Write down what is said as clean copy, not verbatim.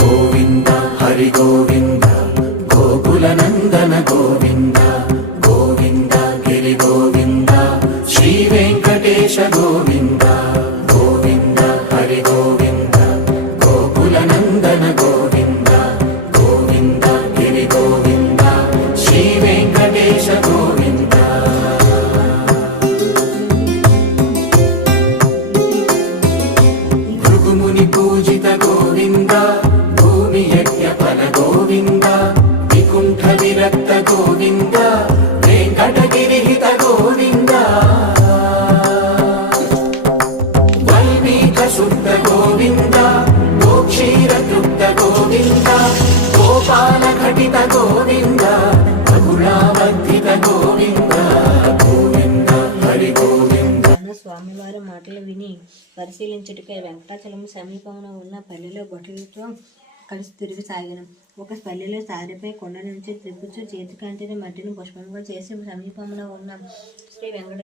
గోవింద హరి గోవింద గోకుల నందన గోవింద గోవింద గిరి గోవింద శ్రీ వెంకటేశ గోవింద గోవింద హరి గోవింద గోకుల నందన గోవింద గోవింద గిరి గోవింద శ్రీ వెంకటేశ గోవింద భృగుముని పూజిత గోవింద భూమి యజ్ఞ ఫల గోవింద వికుంఠ విరక్త గోవింద వెంకటగిరిహిత గోవింద వల్మీక శుద్ధ గోవింద గోక్షీర తృప్త గోవింద గోపాల ఘటిత గోవింద రఘురావర్ధిత గోవింద గోవింద హరి గోవింద. స్వామివారి మాటలు విని పరిశీలించుటకై వెంకటాచలము సమీపంలో ఉన్న పల్లెలో భటులతో కలిసి తిరిగి సాగాను. ఒక పల్లెలో సారిపై కొండ నుంచి త్రిపుచ్చు చేతికంటిన మట్టిని పుష్పంగా చేసి సమీపంలో ఉన్న శ్రీ వెంకట